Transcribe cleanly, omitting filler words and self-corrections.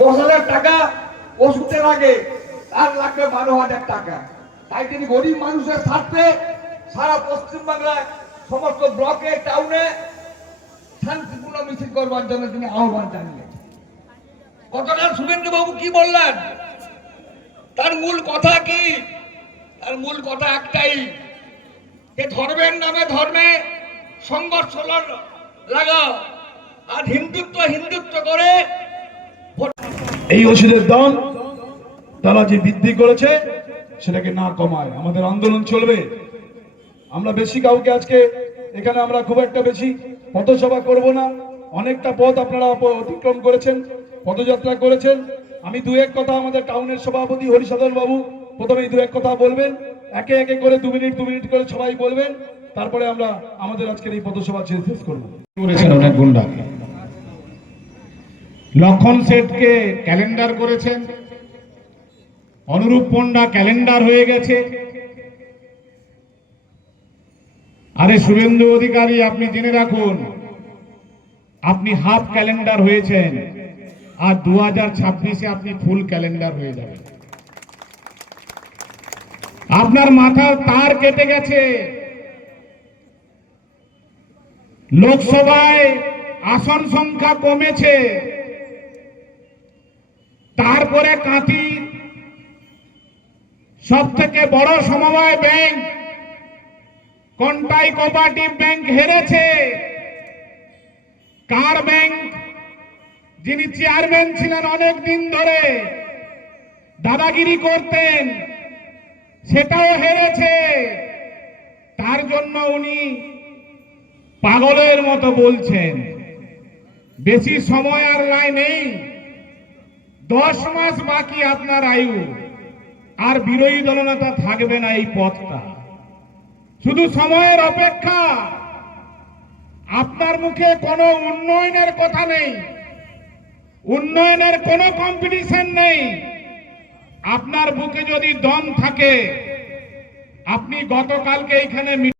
10,000 টাকা ওষুধের আগে তার লাগবে 12,000 টাকা। তাই তিনি গরিব মানুষের স্বার্থে সারা পশ্চিমবাংলায় সমস্ত ব্লকে টাউনে শান্তিপূর্ণ মিছিল করবার জন্য তিনি আহ্বান জানিয়েছেন। গতকাল শুভেন্দু বাবু কি বললেন, তার মূল কথা কি? তার মূল কথা একটাই, যে ধর্মের নামে ধর্মে সংঘর্ষ লাগাও আর হিন্দুত্ব করে এই ওষুধের দাম তারা যে বৃদ্ধি করেছে সেটাকে না কমায় আমাদের আন্দোলন চলবে। আমরা বেশি কাউকে আজকে এখানে আমরা খুব একটা বেশি পথসভা করব না, অনেকটা পথ আপনারা অতিক্রম করেছেন, পদযাত্রা করেছেন। আমি দু এক কথা আমাদের টাউনের সভাপতি হরিসাধন বাবু প্রথমেই দু এক কথা বলবেন, একে একে করে 2 মিনিট করে সবাই বলবেন, তারপরে আমরা আমাদের আজকের এই পথসভা শেষ করবো। করেছেন অনেক গুন্ডা, লক্ষণ শেঠকে ক্যালেন্ডার করেছেন, অনুরূপ পণ্ডা ক্যালেন্ডার হয়ে গেছে। আরে শুভেন্দু অধিকারী, আপনি জেনে রাখুন, আপনি হাফ ক্যালেন্ডার হয়েছেন, আর 2026-এ আপনি ফুল ক্যালেন্ডার হয়ে যাবেন। আপনার মাথার তার কেটে গেছে। লোকসভায় আসন সংখ্যা কমেছে, তারপরে কাঁথি সব থেকে বড় সমবায় ব্যাংক কন্টাই কোঅপারেটিভ ব্যাংক হেরেছে। কার ব্যাংক যিনি চেয়ারম্যান ছিলেন অনেক দিন ধরে, দাদাগিরি করতেন, সেটাও হেরেছে। তার জন্য উনি পাগলের মতো বলছেন। বেশি সময় আর নেই, 10 মাস বাকি আপনার আয়ু, আর বিরোধী দলনেতা থাকবে না এই পথটা, শুধু সময়ের অপেক্ষা। আপনার মুখে কোনো উন্নয়নের কথা নেই, উন্নয়নের কোনো কম্পিটিশন নেই। আপনার বুকে যদি দম থাকে, আপনি গতকালকে এখানে